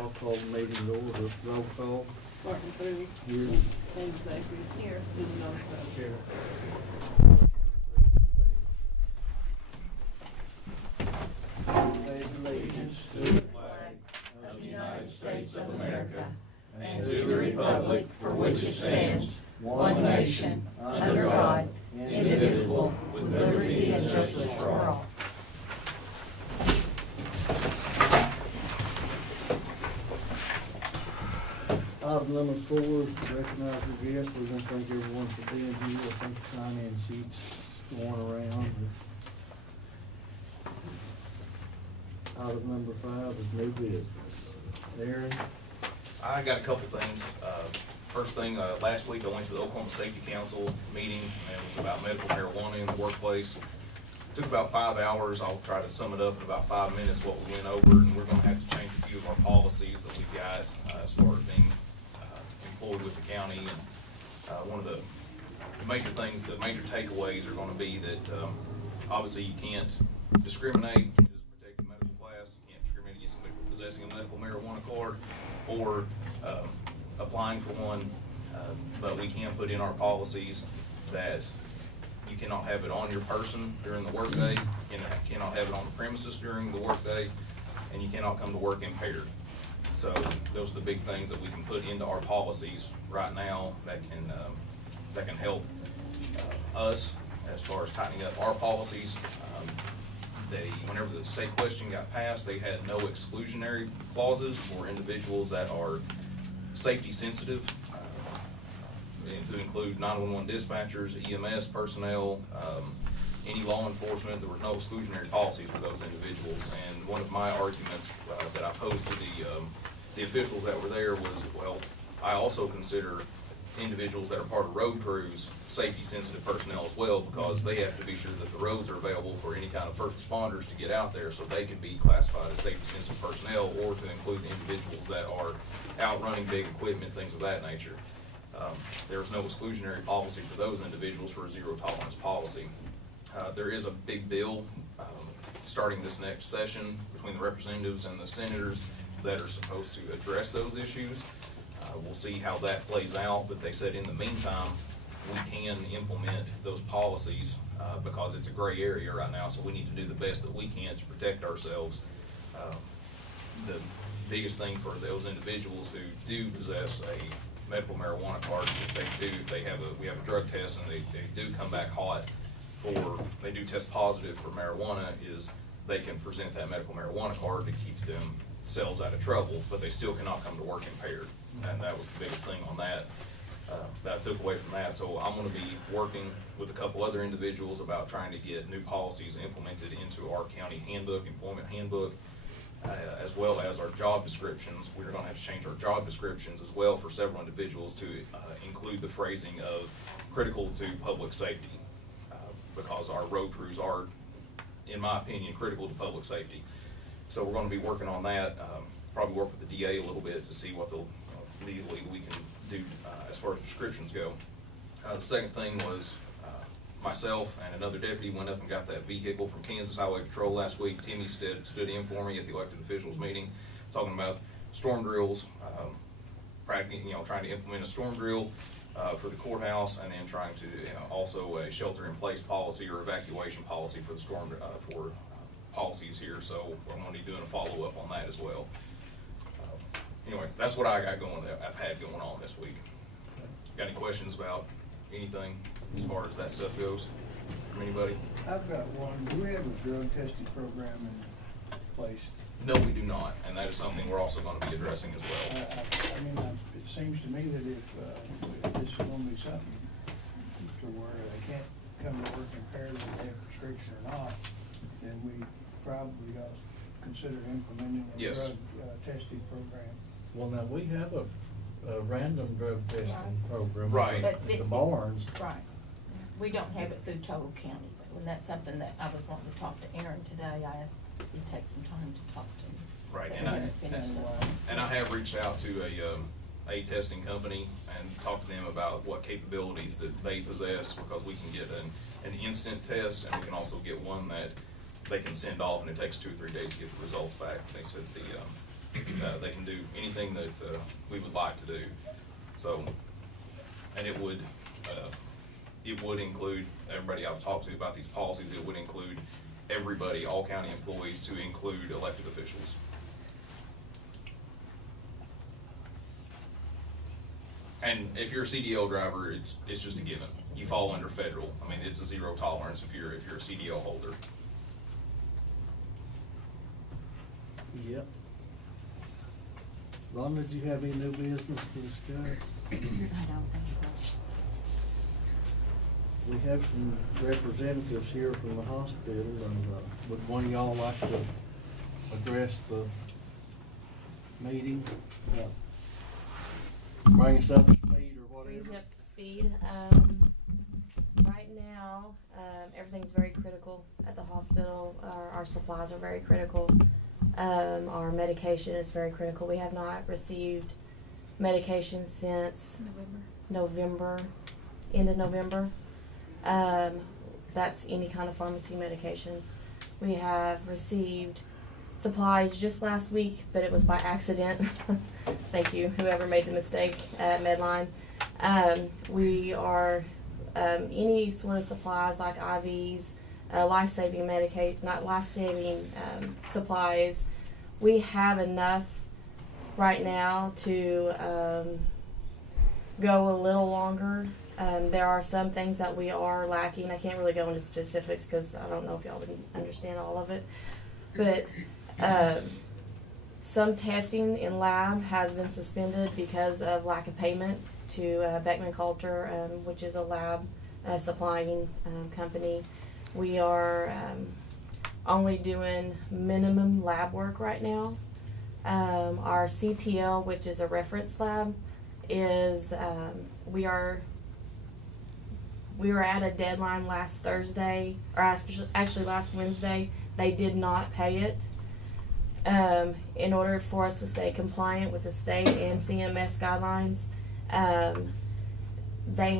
I'll call the meeting to order. Roll call. Martin Bowie. Here. Sam Zachary. Here. Susan Northrup. Here. Pledge allegiance to the flag of the United States of America, and to the republic for which it stands, one nation, under God, indivisible, with liberty and justice for all. Item number 4 is to recognize the guests. We want to thank everyone for being here. I think the sign-in sheets going around. Item number 5 is new business. Aaron? I got a couple things. First thing, last week I went to the Oklahoma Safety Council meeting, and it was about medical marijuana in the workplace. It took about 5 hours. I'll try to sum it up in about 5 minutes what we went over, and we're going to have to change a few of our policies that we've got as far as being employed with the county. And one of the major things, the major takeaways are going to be that obviously you can't discriminate. You just protect the medical class. You can't discriminate against somebody for possessing a medical marijuana card or applying for one, but we can put in our policies that you cannot have it on your person during the workday, you cannot have it on the premises during the workday, and you cannot come to work impaired. So those are the big things that we can put into our policies right now that can help us as far as tightening up our policies. Whenever the state question got passed, they had no exclusionary clauses for individuals that are safety sensitive, to include 911 dispatchers, EMS personnel, any law enforcement. There were no exclusionary policies for those individuals. And one of my arguments that I posed to the officials that were there was, well, I also consider individuals that are part of road crews safety sensitive personnel as well, because they have to be sure that the roads are available for any kind of first responders to get out there, so they can be classified as safety sensitive personnel, or to include individuals that are out running big equipment, things of that nature. There's no exclusionary policy for those individuals for a zero tolerance policy. There is a big bill starting this next session between the representatives and the senators that are supposed to address those issues. We'll see how that plays out, but they said in the meantime, we can implement those policies because it's a gray area right now, so we need to do the best that we can to protect ourselves. The biggest thing for those individuals who do possess a medical marijuana card, if we have a drug test and they do come back hot they do test positive for marijuana, is they can present that medical marijuana card to keep themselves out of trouble, but they still cannot come to work impaired. And that was the biggest thing on that I took away from that. So I'm going to be working with a couple other individuals about trying to get new policies implemented into our county handbook, employment handbook, as well as our job descriptions. We're going to have to change our job descriptions as well for several individuals to include the phrasing of critical to public safety, because our road crews are, in my opinion, critical to public safety. So we're going to be working on that, probably work with the DA a little bit to see what legally we can do as far as prescriptions go. The second thing was myself and another deputy went up and got that vehicle from Kansas Highway Patrol last week. Timmy stood in for me at the elected officials meeting, talking about storm drills, trying to implement a storm drill for the courthouse, and then trying to also a shelter-in-place policy or evacuation policy for the storm policies here. So I'm going to be doing a follow-up on that as well. Anyway, that's what I've had going on this week. Got any questions about anything as far as that stuff goes from anybody? I've got one. Do we have a drug testing program in place? No, we do not, and that is something we're also going to be addressing as well. It seems to me that if this is going to be something to where they can't come to work impaired whether they have a prescription or not, then we probably ought to consider implementing a Yes. drug testing program. Well, now, we have a random drug testing program. Right. At the barns. Right. We don't have it through Total County, and that's something that I was wanting to talk to Aaron today. I asked if he'd take some time to talk to him. Right, But we haven't finished it. and I have reached out to a testing company and talked to them about what capabilities that they possess, because we can get an instant test, and we can also get one that they can send off, and it takes 2 or 3 days to get the results back. They said They can do anything that we would like to do. So, and it would include everybody I've talked to about these policies. It would include everybody, all county employees, to include elected officials. And if you're a CDL driver, it's just a given. You fall under federal. I mean, it's a zero tolerance if you're a CDL holder. Yep. Ron, did you have any new business to discuss? I don't think so. We have some representatives here from the hospital, and would one of y'all like to address the meeting? Bring us up to speed or Bring whatever? you up to speed. Right now, everything's very critical at the hospital. Our supplies are very critical. Our medication is very critical. We have not received medication since November, end of November. That's any kind of pharmacy medications. We have received supplies just last week, but it was by accident. Thank you, whoever made the mistake at Medline. We are, any sort of supplies like IVs, life-saving not life-saving supplies. We have enough right now to go a little longer. There are some things that we are lacking. I can't really go into specifics because I don't know if y'all would understand all of it. But some testing in lab has been suspended because of lack of payment to Beckman Coulter, which is a lab supplying company. We are only doing minimum lab work right now. Our CPL, which is a reference lab, is we were at a deadline last Thursday, or actually last Wednesday. They did not pay it. In order for us to stay compliant with the state and CMS guidelines,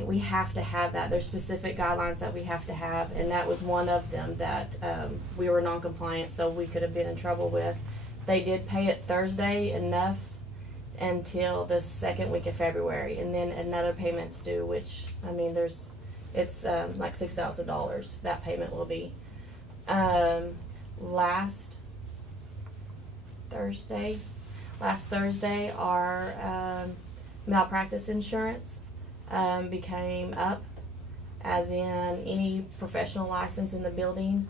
we have to have that. There's specific guidelines that we have to have, and that was one of them that we were non-compliant, so we could have been in trouble with. They did pay it Thursday enough until the second week of February, and then another payment's due, which, I mean, it's like $6,000, that payment will be. Last Thursday, our malpractice insurance became up, as in any professional license in the building.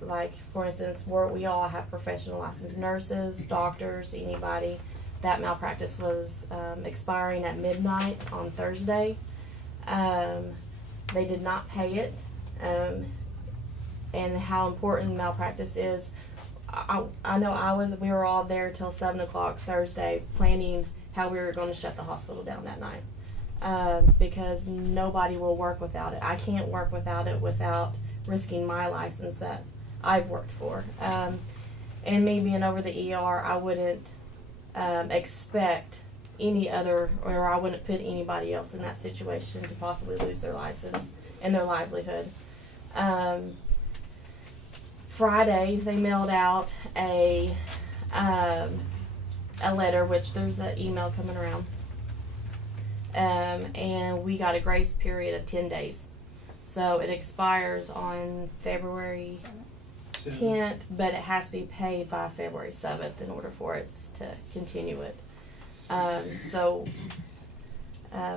Like, for instance, we all have professional licensed nurses, doctors, anybody. That malpractice was expiring at midnight on Thursday. They did not pay it, and how important malpractice is. I know we were all there till 7 o'clock Thursday planning how we were going to shut the hospital down that night, because nobody will work without it. I can't work without it without risking my license that I've worked for. And me being over the ER, I wouldn't expect any other, or I wouldn't put anybody else in that situation to possibly lose their license and their livelihood. Friday, they mailed out a letter, which there's an email coming around, and we got a grace period of 10 days. So it expires on February 10th, but it has to be paid by February 7th in order for it to continue it.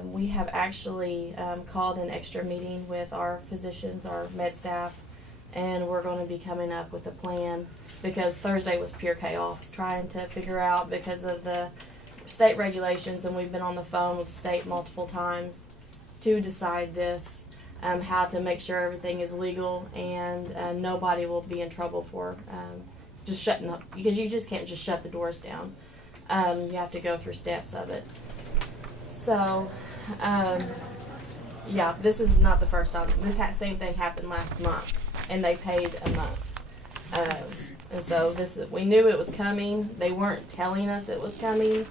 We have actually called an extra meeting with our physicians, our med staff, and we're going to be coming up with a plan, because Thursday was pure chaos trying to figure out, because of the state regulations, and we've been on the phone with state multiple times to decide this, how to make sure everything is legal and nobody will be in trouble for just shutting up, because you just can't just shut the doors down. You have to go through steps of it. So, yeah, this is not the first time. This same thing happened last month, and they paid a month. And so we knew it was coming. They weren't telling us it was coming,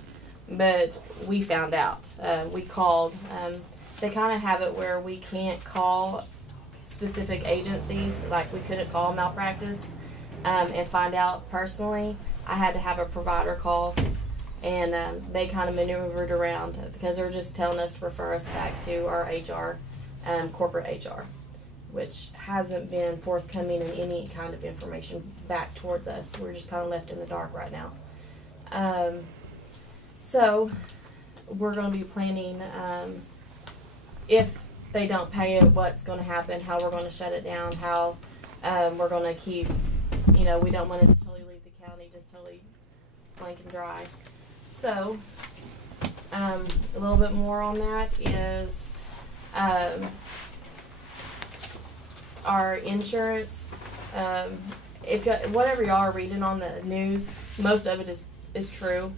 but we found out. We called. They kind of have it where we can't call specific agencies, like we couldn't call malpractice and find out personally. I had to have a provider call, and they kind of maneuvered around because they were just telling us to refer us back to our HR, corporate HR, which hasn't been forthcoming in any kind of information back towards us. We're just kind of left in the dark right now. So we're going to be planning, if they don't pay it, what's going to happen, how we're going to shut it down, how we're going to keep, we don't want to just totally leave the county just totally blank and dry. So a little bit more on that is our insurance. If whatever y'all are reading on the news, most of it is true.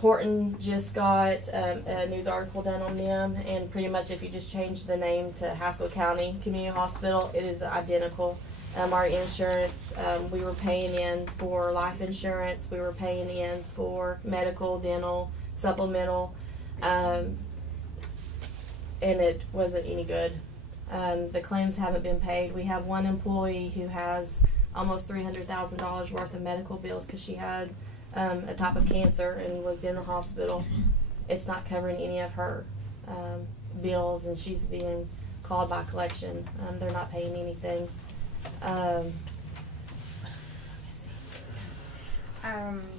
Horton just got a news article done on them, and pretty much if you just change the name to Haskell County Community Hospital, it is identical. Our insurance, we were paying in for life insurance, we were paying in for medical, dental, supplemental, and it wasn't any good. The claims haven't been paid. We have one employee who has almost $300,000 worth of medical bills because she had a type of cancer and was in the hospital. It's not covering any of her bills, and she's being called by collection. They're not paying anything.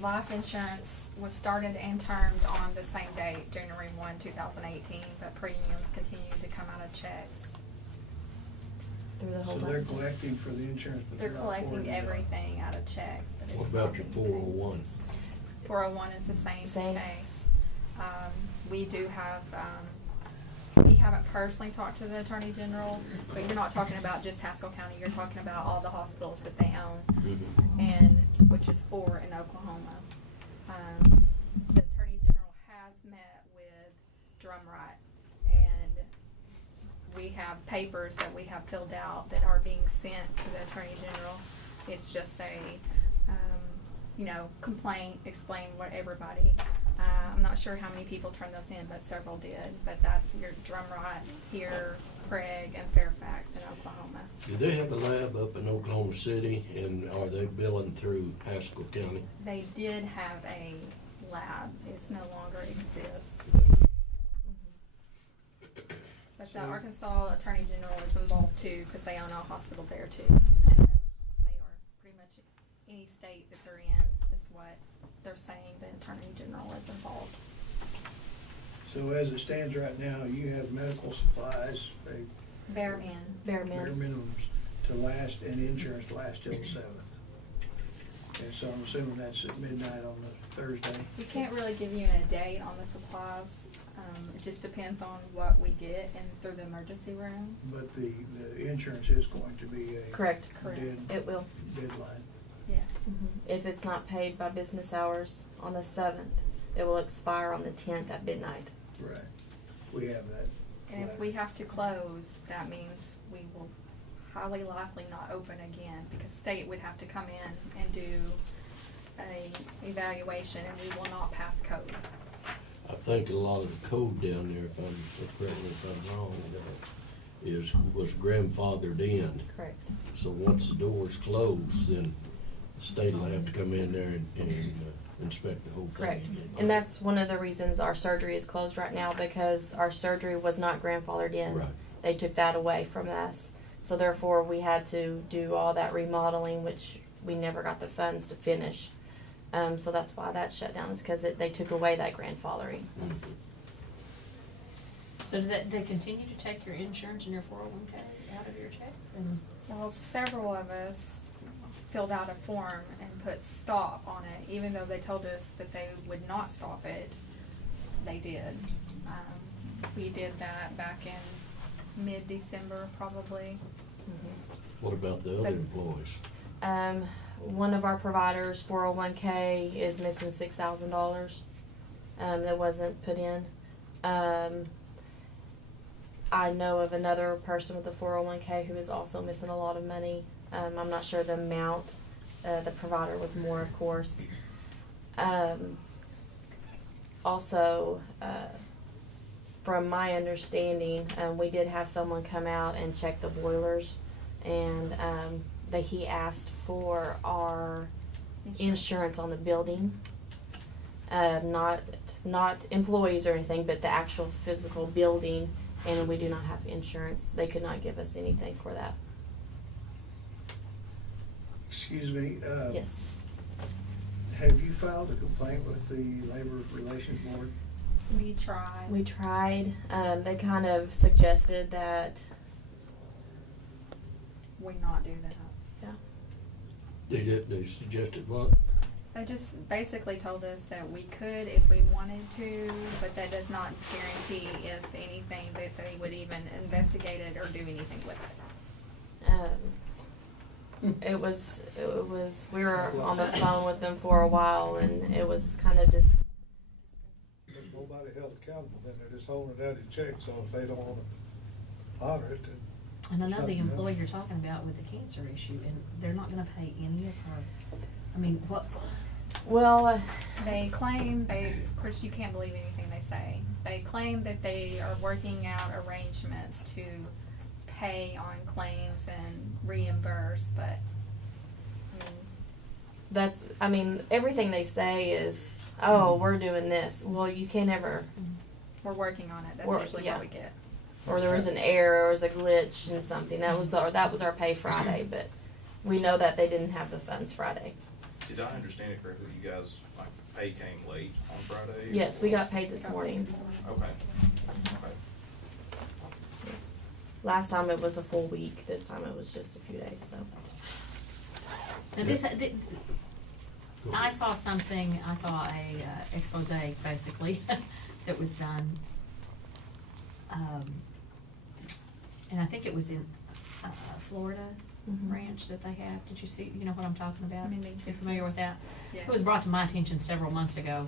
Life insurance was started and termed on the same date, January 1, 2018, but premiums continue to come out of checks. Through the So whole they're month. collecting for the insurance, but They're they're not collecting forwarding it. everything out of checks. But What it's about not your being paid. 401? 401 is the same Same. case. We do have, we haven't personally talked to the Attorney General, but you're not talking about just Haskell County, you're talking about all the hospitals that they own, and, which is 4 in Oklahoma. The Attorney General has met with Drumright, and we have papers that we have filled out that are being sent to the Attorney General. It's just a, complaint, explain what everybody, I'm not sure how many people turned those in, but several did. But that, your Drumright here, Craig, and Fairfax in Oklahoma. Do they have a lab up in Oklahoma City, and are they billing through Haskell County? They did have a lab, it's no longer exists. But the Arkansas Attorney General is involved too, because they own a hospital there too. And they are pretty much any state that they're in is what they're saying the Attorney General is involved. So as it stands right now, you have medical supplies, Bare men. Bare bare minimum. minimums to last, and insurance to last till the 7th. And so I'm assuming that's at midnight on the Thursday. We can't really give you a date on the supplies. It just depends on what we get and through the emergency room. But the insurance is going to be a Correct. Correct. It will. deadline. Yes. If it's not paid by business hours on the 7th, it will expire on the 10th at midnight. Right. We have that. And if we have to close, that means we will highly likely not open again, because state would have to come in and do a evaluation, and we will not pass code. I think a lot of the code down there, correct me if I'm wrong, was grandfathered in. Correct. So once the doors close, then the state will have to come in there and inspect the whole thing Correct. again. And that's one of the reasons our surgery is closed right now, because our surgery was not grandfathered in. Right. They took that away from us. So therefore, we had to do all that remodeling, which we never got the funds to finish. So that's why that shut down, is because they took away that grandfathering. So do they continue to take your insurance and your 401k out of your checks? And Well, several of us filled out a form and put stop on it, even though they told us that they would not stop it. They did. We did that back in mid-December, probably. What about the other employees? One of our providers' 401k is missing $6,000 that wasn't put in. I know of another person with a 401k who is also missing a lot of money. I'm not sure the amount. The provider was more, of course. Also, from my understanding, we did have someone come out and check the boilers, and he asked for our insurance on the building. Not employees or anything, but the actual physical building, and we do not have insurance. They could not give us anything for that. Excuse me, Yes. have you filed a complaint with the Labor Relations Board? We tried. We tried. They kind of suggested that. We not do that. They suggested what? They just basically told us that we could if we wanted to, but that does not guarantee us anything that they would even investigate it or do anything with it. It was, we were on the phone with them for a while, and it was kind of just, There's nobody held accountable, then they're just holding it out in checks, so if they don't wanna honor it, then. And I know there's the nothing employee else. you're talking about with the cancer issue, and they're not gonna pay any of her, I mean, what, well, They claim of course, you can't believe anything they say. They claim that they are working out arrangements to pay on claims and reimburse, but, I mean, everything they say is, oh, we're doing this. Well, you can't ever, we're working on it. That's We're- usually yeah. what we get. or there was an error, or was a glitch in something. That was our pay Friday, but we know that they didn't have the funds Friday. Did I understand it correctly, you guys, like, pay came late on Friday? Yes, we got paid this morning. Okay, okay. Yes. Last time it was a full week. This time it was just a few days, so. now this, I saw something, I saw a expose basically that was done. And I think it was in, Florida Mhm. ranch that they have. Did you see, you know what I'm talking about? I mean, You familiar with that? Yeah. It was brought to my attention several months ago,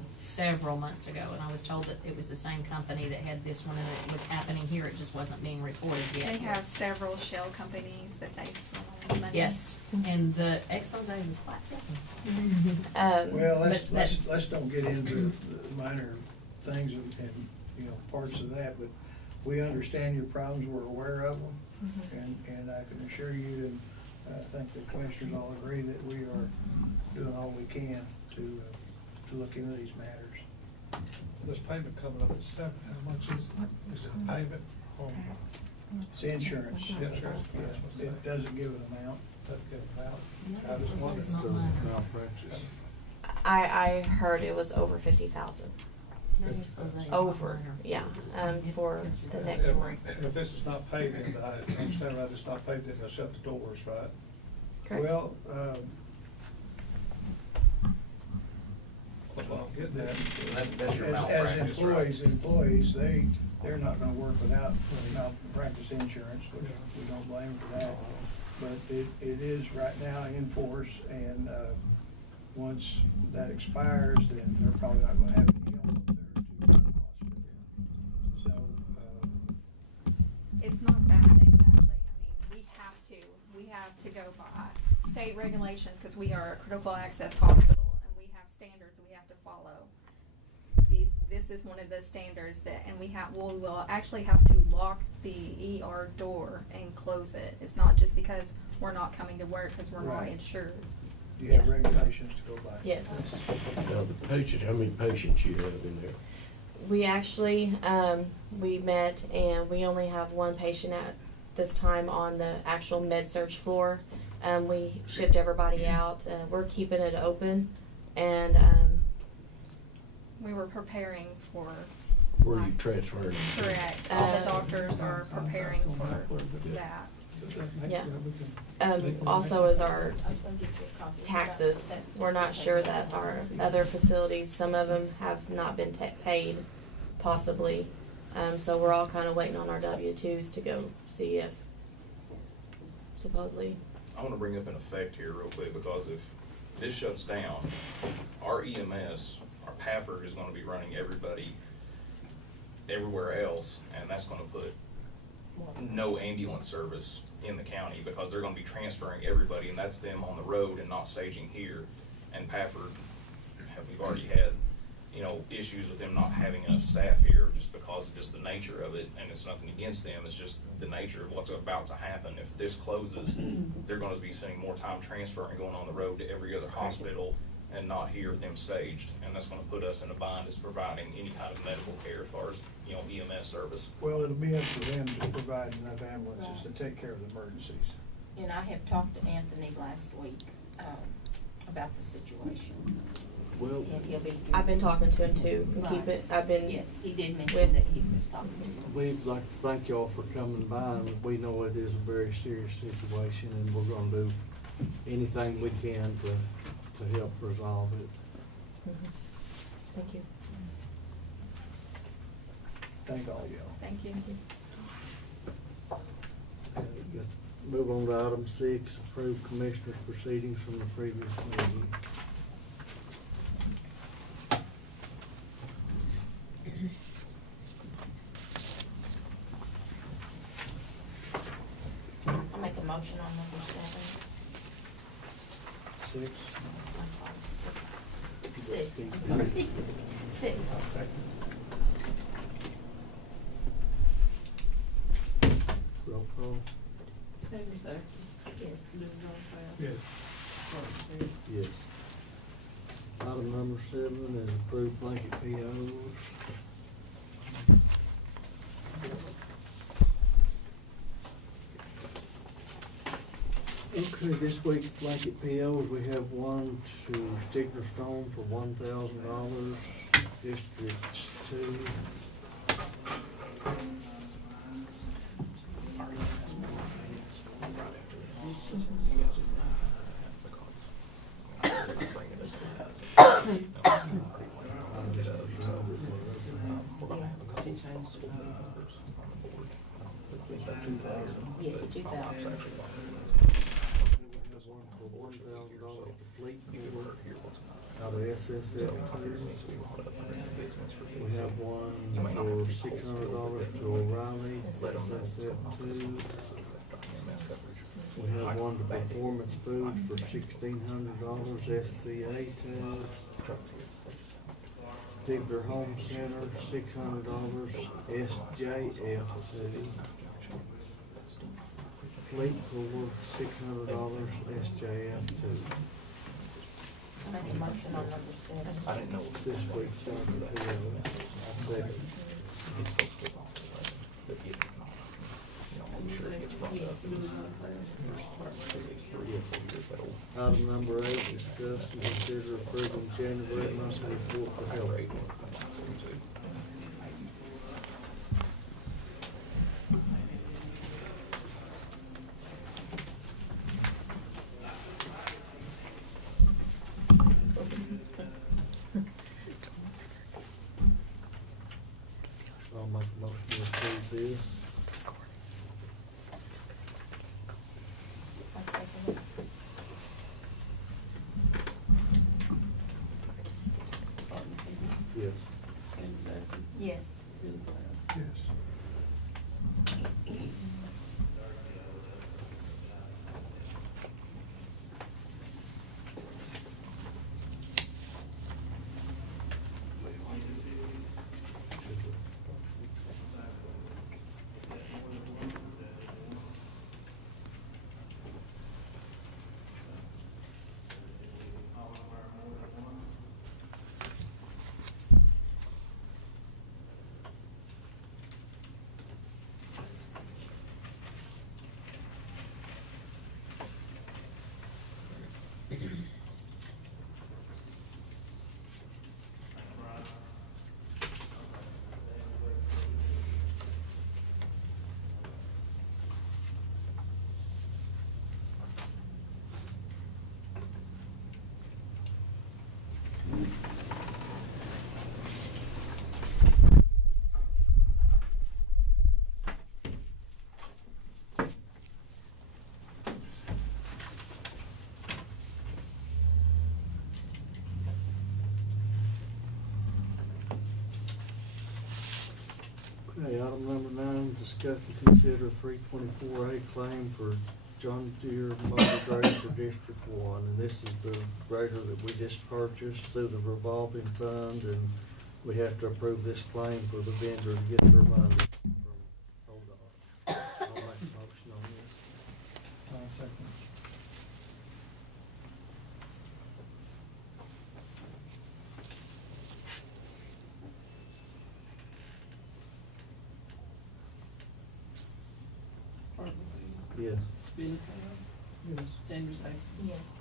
and I was told that it was the same company that had this one, and it was happening here, it just wasn't being reported yet. They here. have several shell companies that they spend money. Yes, and the expose was quite different. Well, But let's don't get into the minor things and, you know, parts of that, but we understand your problems, we're aware of them. And I can assure you, and I think the commissioners all agree that we are doing all we can to look into these matters. This payment coming up at $7, how much is it? Is it a payment on, It's insurance. Insurance. Yeah, it doesn't give an amount. that get them out? No, I just it's wondered. not mine. Malpractice. I heard it was over 50,000. No expose is not Over, mine. yeah, for the next If- one. If this is not paid, then I understand that it's not paid, then they'll shut the doors, right? Correct. Well, That's what I'm getting at. That's your as malpractice, right? employees, they're not gonna work without malpractice insurance, which we don't blame them for that. But it is right now in force, and, once that expires, then they're probably not gonna have any help there to run the hospital. So, It's not that exactly. I mean, we have to go by state regulations because we are a critical access hospital and we have standards we have to follow. This is one of the standards that, and we will actually have to lock the ER door and close it. It's not just because we're not coming to work because we're not Right. insured. you have Yeah. regulations to go by. Yes. Now, the patient, how many patients you have in there? We actually, we met and we only have one patient at this time on the actual med-surg floor. We shipped everybody out. We're keeping it open, and, We were preparing for, Where are you transferring? correct, all the doctors are preparing for that. Yeah. Also is our taxes. We're not sure that our other facilities, some of them have not been paid, possibly. So we're all kind of waiting on our W-2s to go see if supposedly. I wanna bring up an effect here real quick, because if this shuts down, our EMS, our PAFR is gonna be running everybody everywhere else, and that's gonna put no ambulance service in the county, because they're gonna be transferring everybody, and that's them on the road and not staging here. And PAFR, we've already had, you know, issues issues with them not having enough staff here just because of just the nature of it, and it's nothing against them, it's just the nature of what's about to happen. If this closes, they're gonna be spending more time transferring, going on the road to every other hospital and not hear them staged, and that's gonna put us in a bind as providing any kind of medical care as far as, you know, EMS service. Well, it'll be up to them to provide enough ambulances to take care of the emergencies. And I have talked to Anthony last week, about the situation. Well, And he'll be. I've been talking to him too, and keep Right. it, I've been. Yes, he did mention with- that he was talking to him. we'd like to thank y'all for coming by, and we know it is a very serious situation, and we're gonna do anything we can to help resolve it. Mhm. Thank you. Thank all y'all. Thank you. Okay, let's move on to item 6, approve commissioners' proceedings from the previous meeting. I make a motion on number 7. 6? I'm sorry, 6. 6. I'm sorry. 6. Roll call? Yes. Yes. Yes. Item number 7 is approved blanket POs. Okay, this week's blanket POs, we have one to Stigler Stone for $1,000, District 2. Yes, 2,000. For $1,000 to Fleet Corps out of SSF 2. We have one for $600 to O'Reilly, SSF 2. We have one to Performance Foods for $1,600, SCA 2. Stigler Home Center, $600, SJF 2. Fleet Corps, $600, SJF 2. I make a motion on number 7. I didn't know. This week's blanket PO, I second. Item number 8, discuss and consider approving January monthly report for health. I'll make a motion to approve this. I second it. Yes. Yes. Yes. Okay, item number 9, discuss and consider 324A claim for John Deere motor grader for District 1. And this is the grader that we just purchased through the revolving fund, and we have to approve this claim for the vendor to get their money from ODOT. I'll make a motion on this. I'll second. Bartley, Yes. Benny, Yes. Sanders, Yes.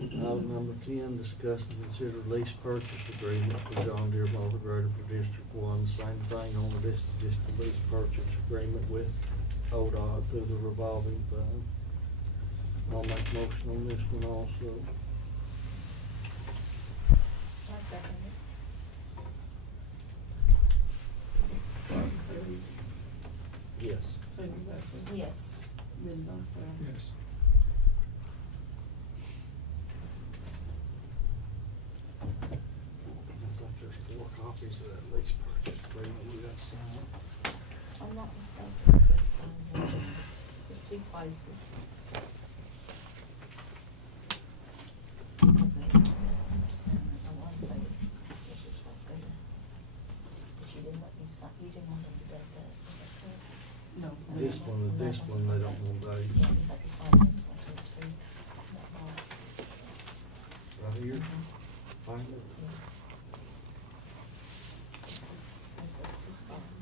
Item number 10, discuss and consider lease purchase agreement for John Deere motor grader for District 1. Same thing on this is just a lease purchase agreement with ODOT through the revolving fund. I'll make a motion on this one also. I second Bartley, Yes. Sanders, it. Yes. Benny, Yes. Looks like there's 4 copies of that lease purchase agreement we got signed. I'm not mistaken, it's been signed there. There's 2 places. I want to say this is right there. But you didn't let me sign, you didn't want them to go that, is that correct? No. This one, they don't want those. Yeah, you have to sign this one here too. That box. Right here, Mhm. find it. Yeah. There's those 2 spots.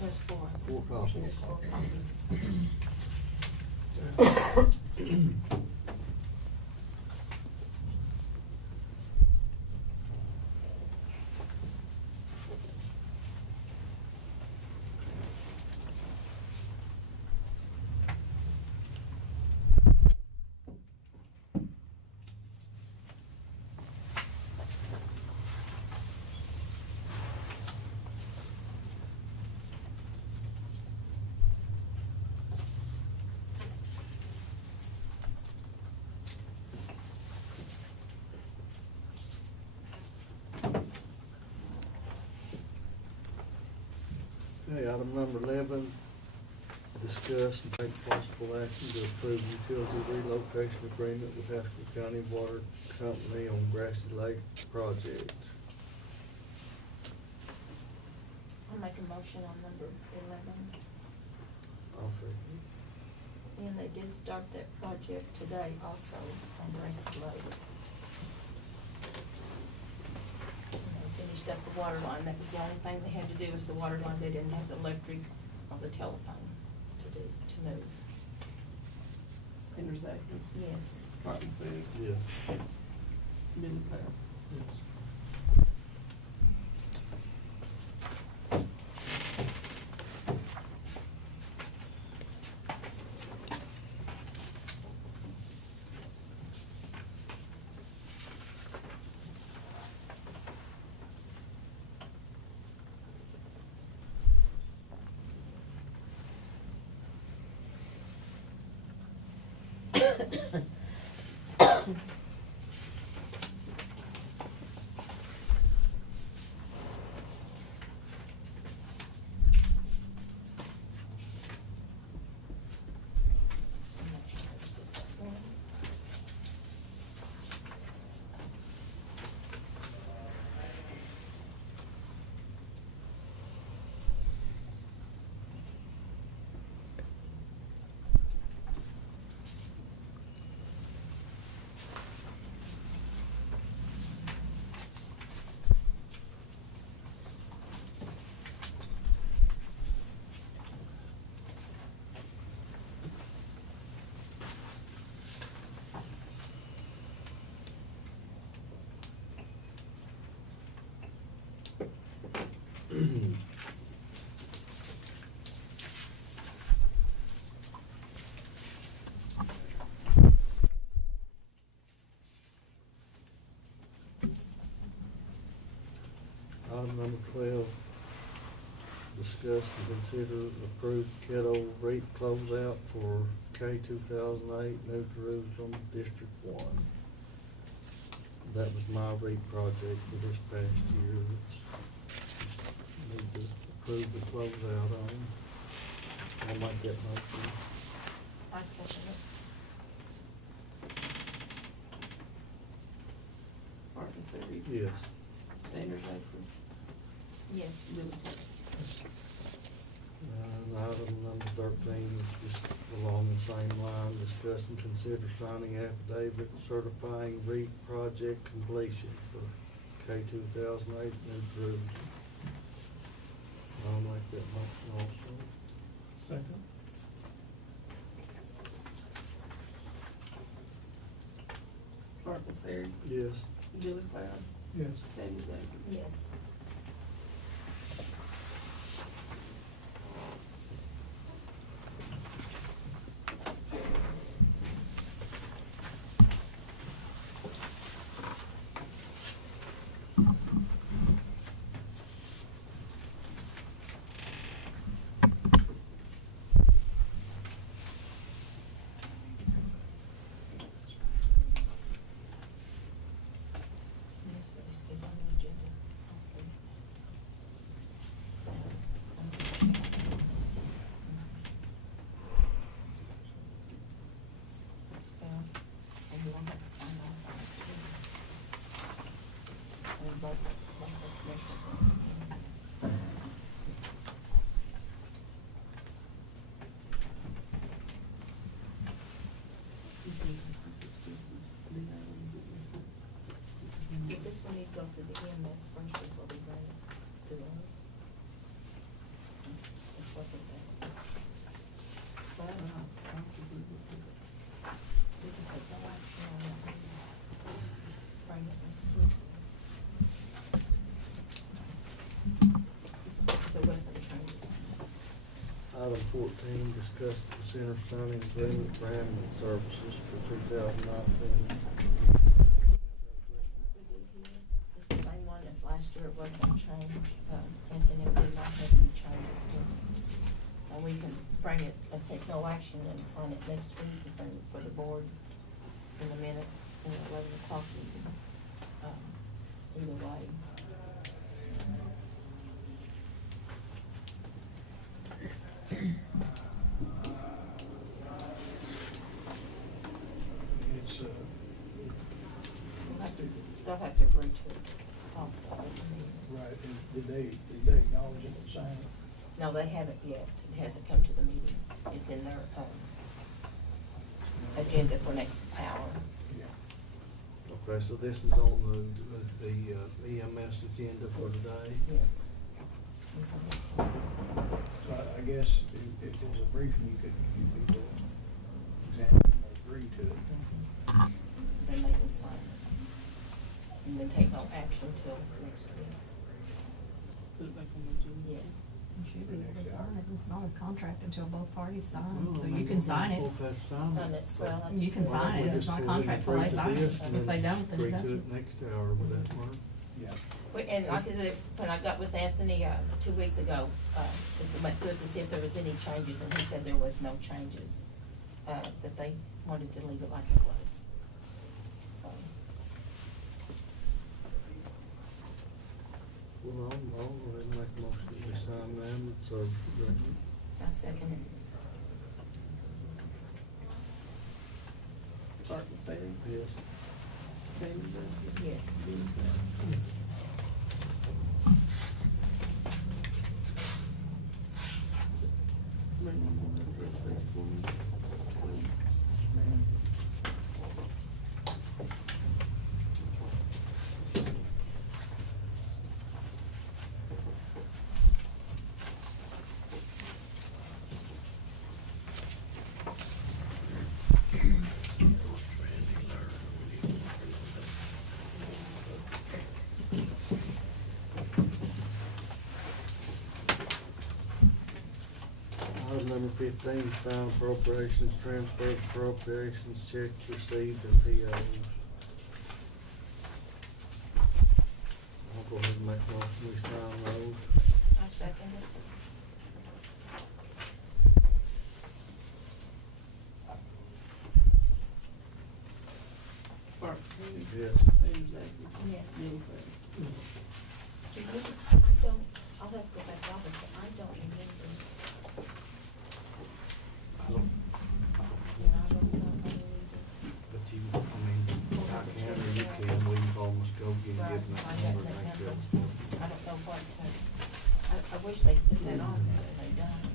There's 4. 4 copies. There's 4 copies. Item number 11, discuss and take possible action to approve utility relocation agreement with Haskell County Water Company on Grassy Lake project. I'll make a motion on number 11. I'll second. And they did start that project today also on Grassy Lake. And they finished up the water line. That was the only thing they had to do was the water line. They didn't have the electric or the telephone to move. Spinner's Acre, Yes. Cotton Fig, Yeah. Middle Cloud. Yes. I'm not sure it's just that one. Item number 12, discuss and consider approved Caddo rate closeout for K 2008 New Jerusalem District 1. That was my rate project for this past year. Need to approve the closeout on. I'll make that motion. I second it. Martin Ferry, Yes. Sanders Acre, Yes. Middle Cloud. And item number 13 is just along the same line, discuss and consider signing affidavit certifying REAP project completion for K 2008 New Jerusalem. I'll make that motion also. Second. Martin Ferry, Yes. Middle Cloud, Yes. Sanders Acre. Yes. Yes, but this is on the agenda also. Well, and you won't have to sign off on it too. And both the commissioners and. Does this one need to go through the EMS first before we bring it to us? That's what it's asking. We can take no action on it. Bring it next week. This is the rest of the training. Item 14, discuss and consider signing agreement for ambulance services for 2019. It's the same one as last year, it was no change, Anthony did not have any changes to it. And we can bring it and take no action and sign it next week and bring it for the board in the minutes in 11 o'clock meeting. Either way. they'll have to agree to it also. Right, and did they acknowledge it and sign it? No, they haven't yet. It hasn't come to the meeting. It's in their, agenda for next hour. Yeah. Okay, so this is on the EMS agenda for today? Yes. So I guess if there's a briefing, you could examine or agree to it. Then they can sign it. And then take no action till next week. Put it back on the agenda. Yes. You should be able to sign it. It's not a contract until both parties sign, Well, so I mean, you can sign it. both have to sign Sign it, well, that's. You can Why sign don't we it. It's just not a go ahead and contract, so agree they to sign it. this If and they don't, then it agree to doesn't. Next hour, would that work? Yeah. And like I said, when I got with Anthony, 2 weeks ago, we went through it to see if there was any changes, and he said there was no changes, that they wanted to leave it like it was. So, Well, I'll go ahead and make a motion that we sign the ambulance service agreement. I second it. Barton Terry, Yes. Sanders Zachary. Yes. Dean Clark. Bring them on to this list for me, please. Ma'am. Item number 15, sign appropriations, transfer appropriations, checks received and POs. I'll go ahead and make a motion, we sign those. I second it. Barton Terry. Yes. Sanders Zachary. Yes. Dean Clark. I don't, I'll have to go back to office, but I don't remember. I don't, And I don't know how to read it. but you, I mean, I can or you can, we can call Muskogee and give them that number and make sure. I don't know what to, I wish they put that on there, and they don't.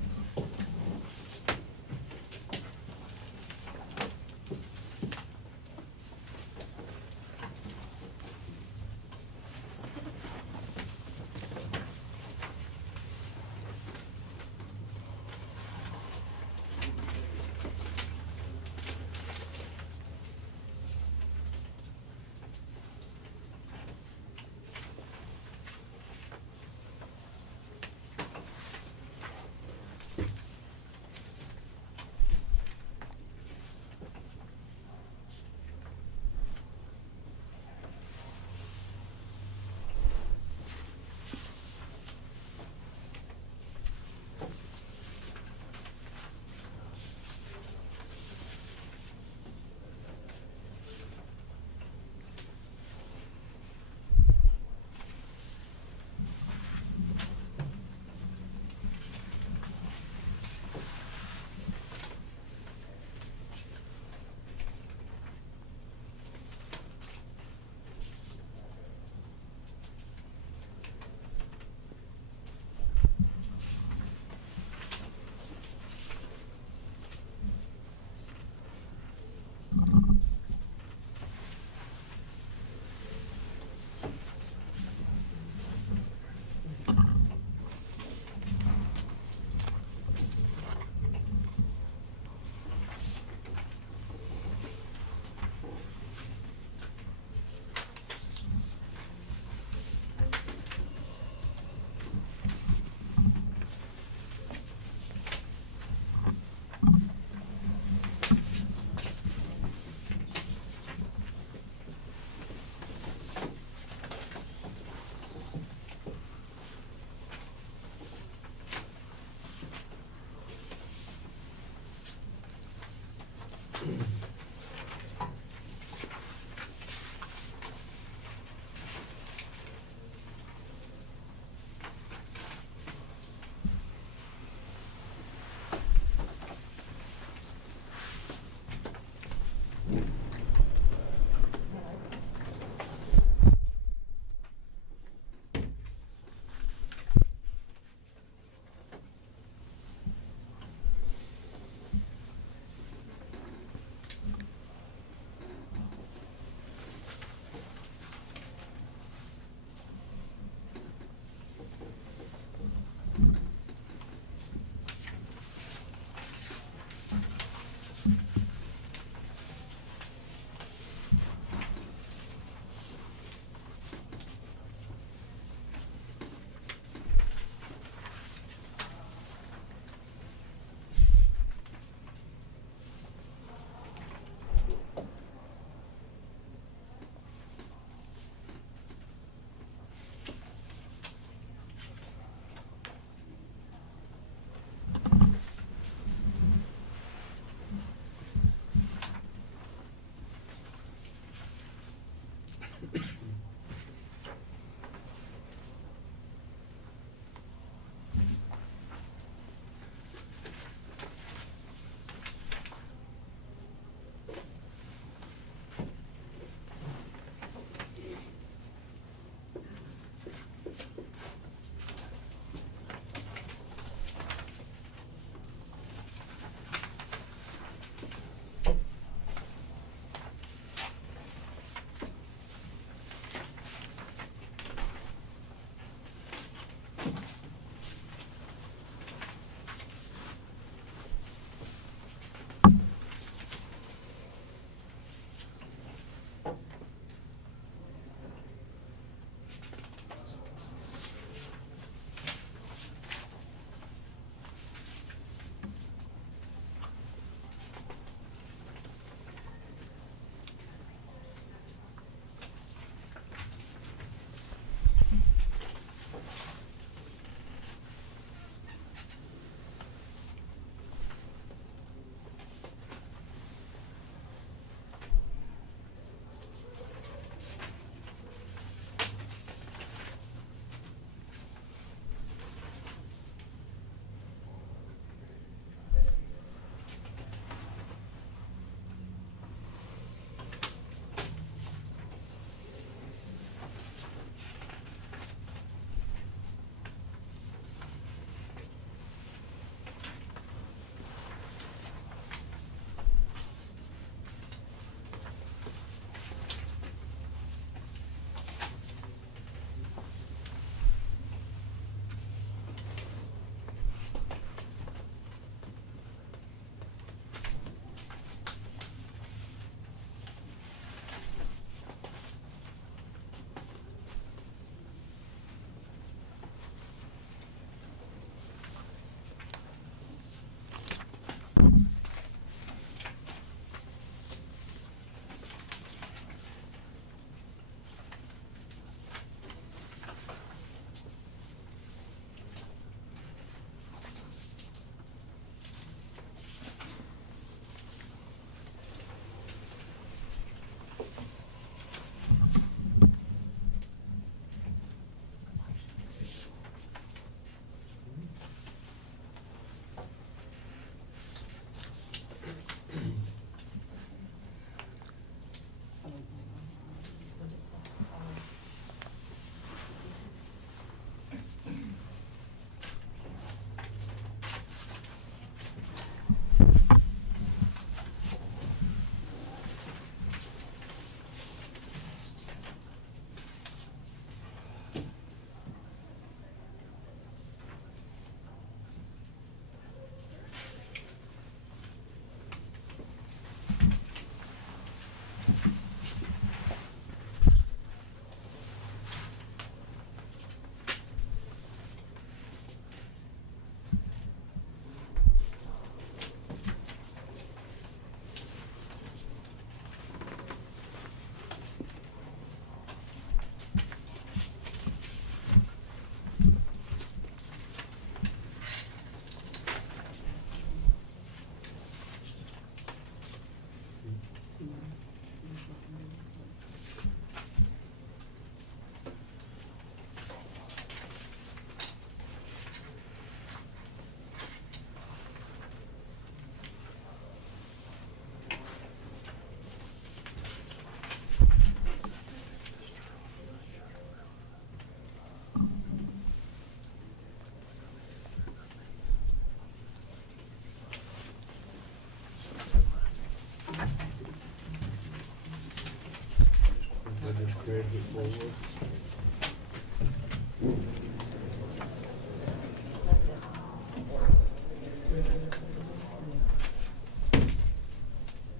forward.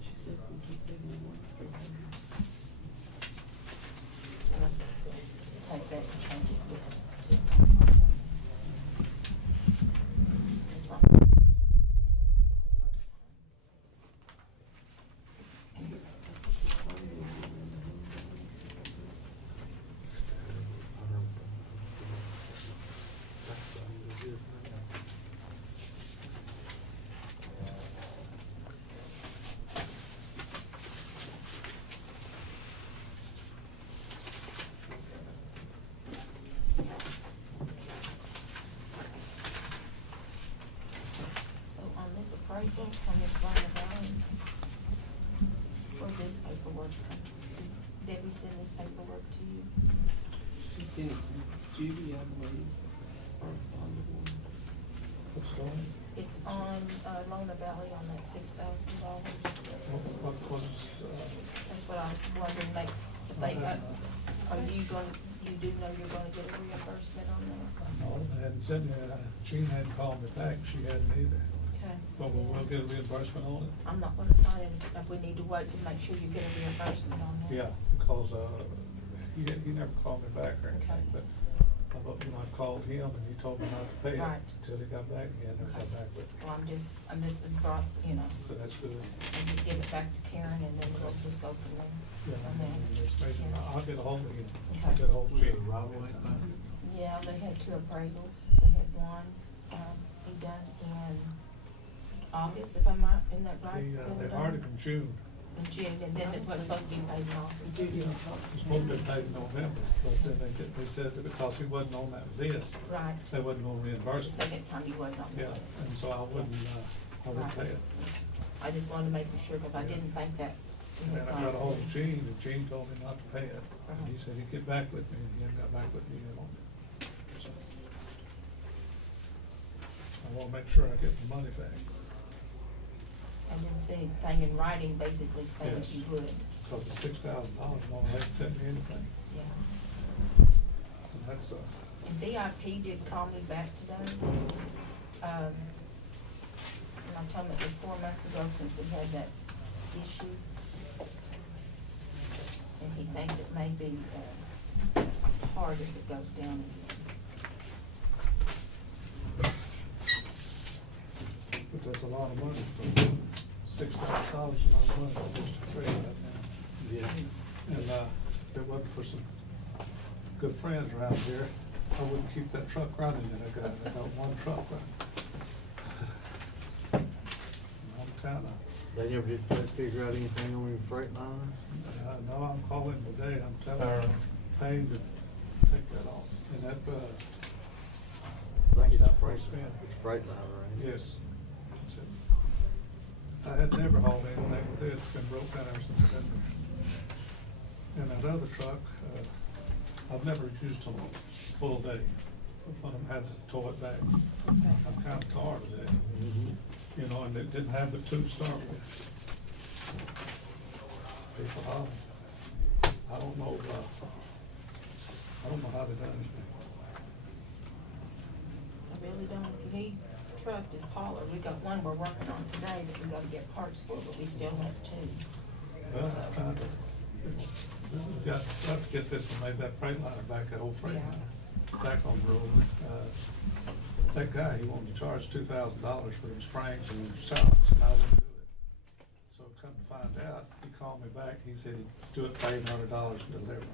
She said we keep saying we want to. Take that and change it to. So on this appraisal, on this line of line, where's this paperwork? Did Debbie send this paperwork to you? She sent it to Judy, I believe, or on the one. What's going on? It's on, Lona Valley on that $6,000. What was, That's what I was wondering, like, if they got, are you going, you do know you're gonna get a reimbursement on that? no, they hadn't sent me, Jean hadn't called me back, she hadn't either. Okay. But we will get a reimbursement on it. I'm not gonna sign it if we need to wait to make sure you get a reimbursement on that. Yeah, because, he never called me back or anything, Okay. but, I called him and he told me not to pay it Right. until he got back, he had never got back with me. Well, I'm just brought, you know, So that's good. and just give it back to Karen and then we'll just go from there. Yeah, And then, it's amazing. I'll get a hold of him. Okay. I'll get a hold of Jean. yeah, they had 2 appraisals. They had one, he done in August, if I'm not, isn't that right? They hired him in June. In June, and then it was supposed to be paid in August. It was supposed to be paid in November, but then they said that because he wasn't on that list, Right. they wasn't gonna The reimburse him. second time he wasn't on the Yeah, list. and so I wouldn't pay it. I just wanted to make sure, because I didn't think that. we And had I got a hold of gone. Gene, and Gene told me not to pay it. And he said he'd get back with me, and he hadn't got back with me yet on it. So I wanna make sure I get the money back, I didn't see anything in writing basically saying Yes. you would, because the $6,000, no, they hadn't sent me anything. yeah. And that's, And VIP did call me back today. And I told him it was 4 months ago since we had that issue. And he thinks it may be, hard if it goes down again. but that's a lot of money for $6,000 is a lot of money for District 3 right now. Yeah. And, if it wasn't for some good friends around here, I wouldn't keep that truck running that I got one truck running. I'm kinda, They never did try to figure out anything on your Freightliner? no, I'm calling today, I'm telling her, paying to take that off, and that, I think it's Not for Freight, spin. it's Freightliner, ain't it? yes. That's it. I had never hauled anything with it, it's been broke down ever since I've been there. And that other truck, I've never used them a full day, when I had to tow it back. I'm kinda tired of that, Mhm. you know, and it didn't have the two to start with. People, I don't know how they done anything. I really don't, if you need a truck, just holler. We got one we're working on today that we gotta get parts for, but we still have 2. Well, we got to get this one, made that Freightliner back, that old Freightliner, back on the road. That guy, he wanted to charge $2,000 for them springs and them shocks, and I wouldn't do it. So come to find out, he called me back, he said he'd do it for $800 to deliver them.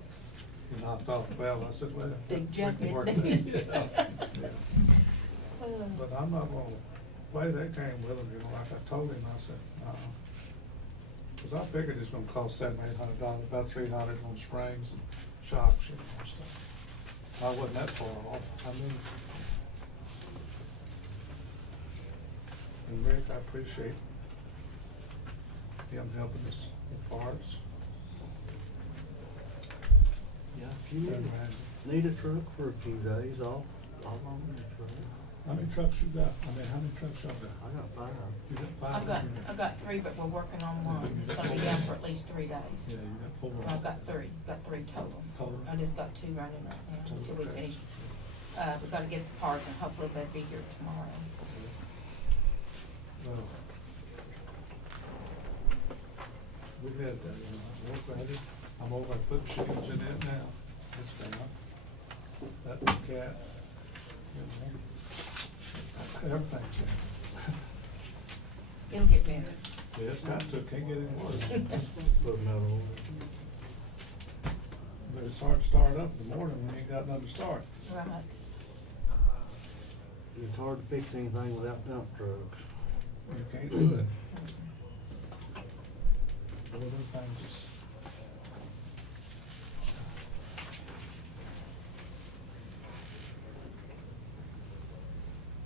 He knocked off the bell, I said, well. Big we jump, can work isn't it? that. Yeah. But I'm not gonna, the way they came with them, you know, like I told him, I said, cause I figured it's gonna cost $700-800, about $300 on springs and shocks and stuff. I wasn't that far off, I mean. And Rick, I appreciate him helping us with parts. Yeah, if you need a truck for a few days, I'll loan you a truck. How many trucks you got? I mean, how many trucks y'all got? I got 5. You got 5? I've got 3, but we're working on one. It's gonna be done for at least 3 days. Yeah, you got 4. I've got 3 total. Total? I just got 2 running right now until we Okay. finish. We've gotta get the parts and hopefully they'll be here tomorrow. Well, we had that, work ready. I'm over at putting chickens in it now. It's down. That cat, you know, everything's down. It'll get better. Yeah, it's got to, can't get any worse. Put another one. But it's hard to start up in the morning when you ain't got nothing to start. Right. It's hard to fix anything without dump trucks. You can't do it. All those things is.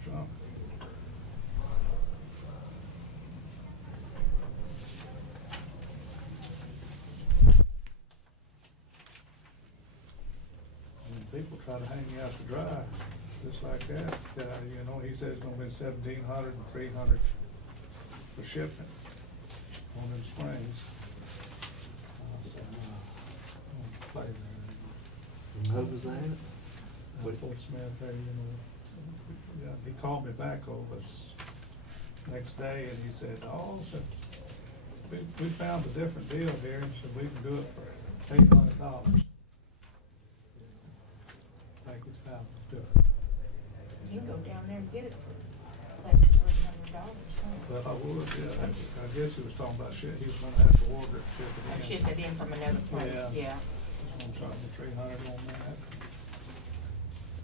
Trump. When people try to hang you out to dry, just like that, you know, he says it's gonna be 1,700 and 300 for shipment on them springs. I said, no, I don't play there anymore. And who was that? Fort Smith there, you know, yeah, he called me back over next day and he said, oh, so we found a different deal here, and said we can do it for $800. Take his pound, do it. You can go down there and get it for less than $300. But I would, yeah, I guess he was talking about shit, he was gonna have to order it, ship it Or in. ship it in from another place, yeah. He's gonna charge me 300 on that.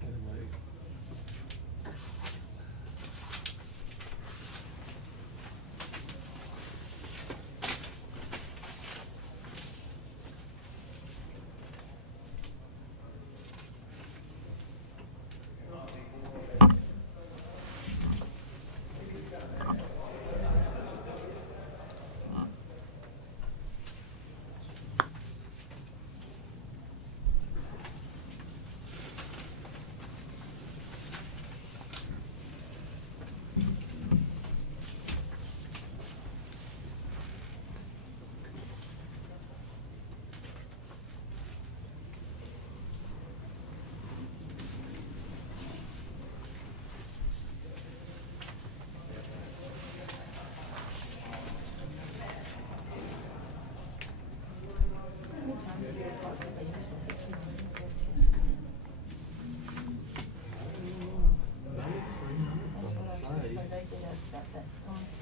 Anyway.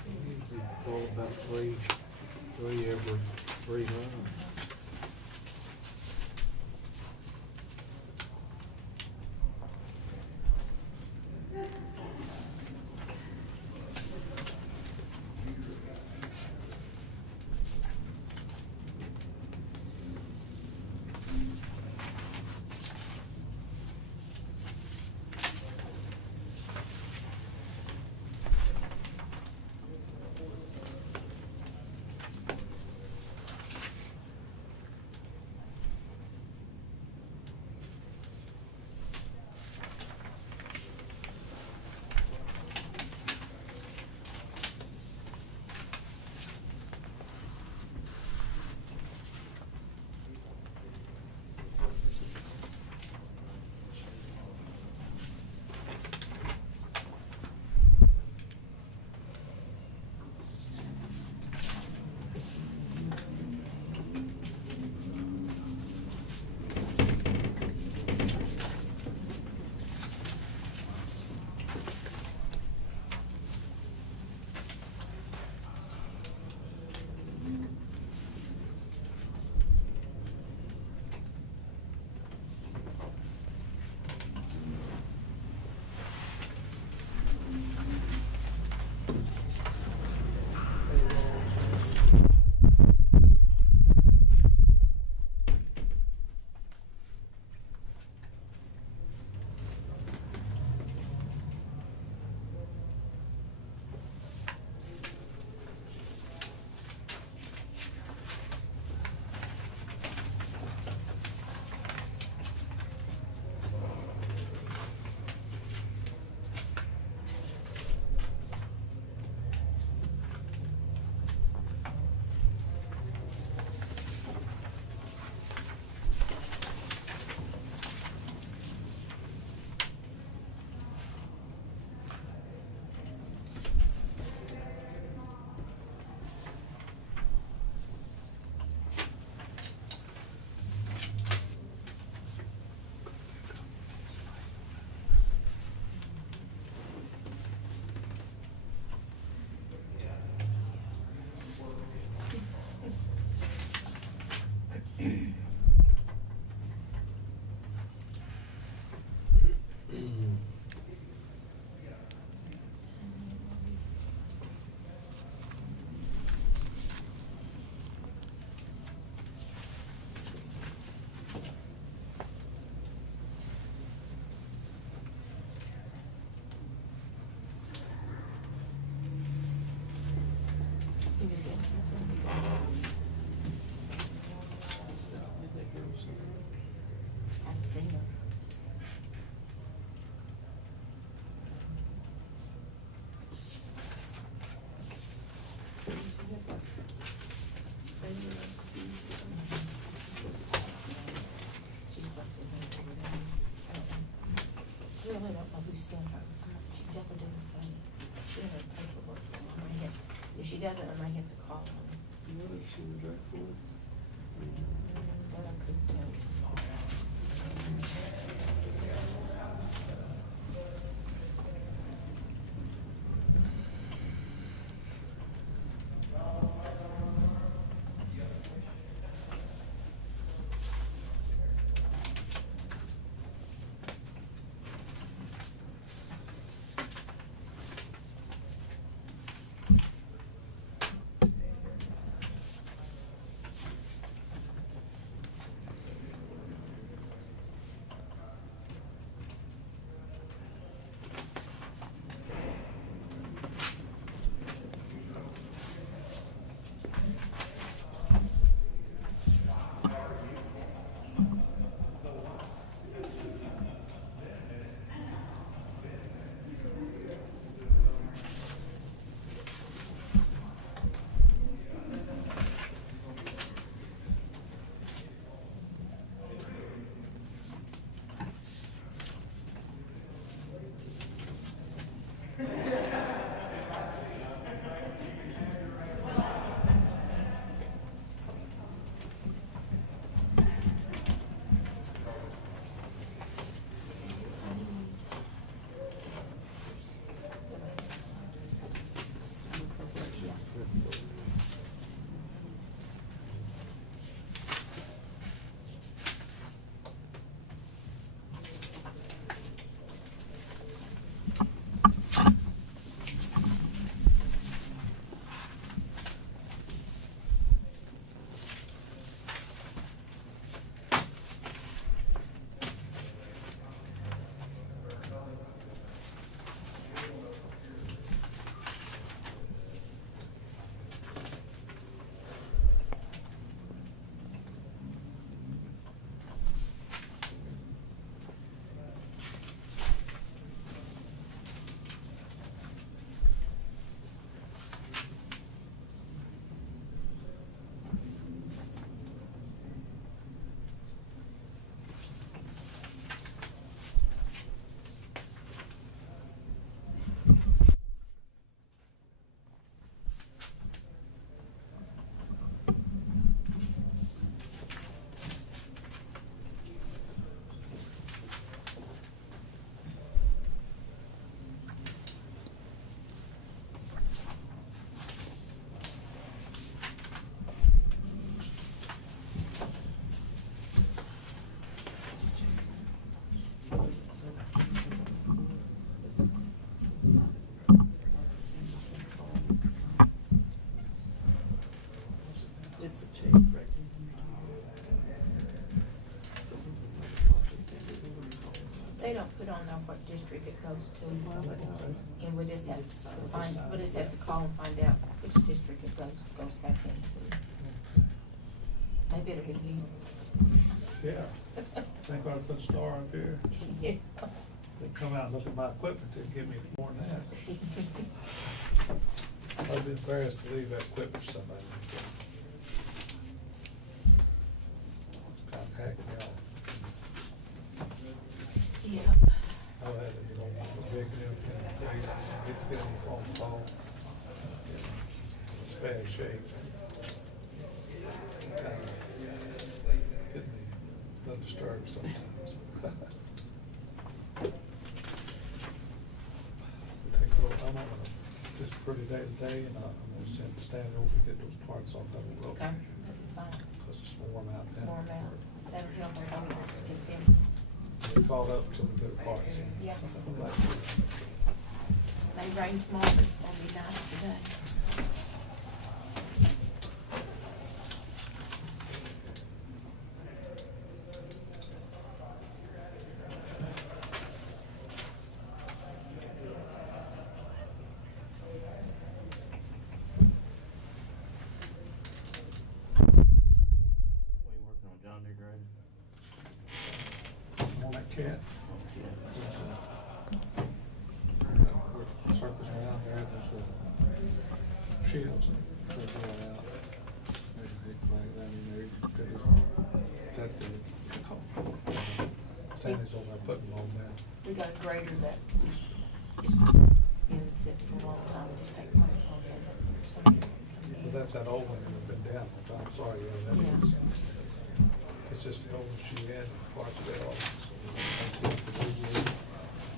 Usually pull about three every 3 months. She definitely didn't say. She had her paperwork. I may have, if she doesn't, I may have to call her. What is she was right for? That I couldn't tell. It's a check, right? They don't put on there what district it goes to. And we just have to find, we just have to call and find out which district it goes back into. Maybe it'll be you. Yeah. Think I put a star up here. Yeah. They come out and look at my equipment, they'd give me more than that. I'd be embarrassed to leave that equipment for somebody. It's kind of hacking me off. Yeah. I had it, you know, a big deal, get on the phone call. It's bad shape. Kind of getting me a little disturbed sometimes. I'm on just a pretty day to day, and I'm gonna stand over to get those parts off that road. Okay, that'd be fine. Cause it's warm out now. Warm out. That'll help her, don't have to get them. We're called up till we get the parts in. Yeah. Like, May rain tomorrow, but it's gonna be nice today. What are you working on, John Deere grader? on that cat. Circles around there, there's the shields that go out. There's a big flag down in there. That Tammy's over there putting them on now. We got a grader that is in sitting for a long time, we just take points on it. Somebody's gonna come in. But that's that old one that's been down for time, sorry, yeah, that Yeah. is. It's just the old one she had, parts of it all. So,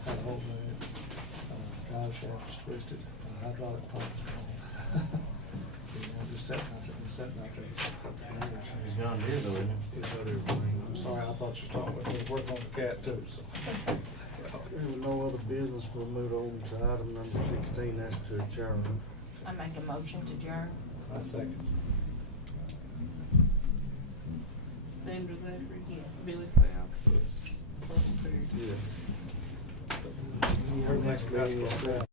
had a whole new, drive shaft was twisted, hydraulic pumps. You know, just sitting out there, He's John Deere though, isn't he? He's out there playing. I'm sorry, I thought you were talking about, we working on the cat too, so. With no other business, we'll move on to item number 16, that's to adjourn. I make a motion to adjourn. I second. Sandra Zachary? Yes. Billy Cloud? Russell Perry? Yeah. Our next meeting is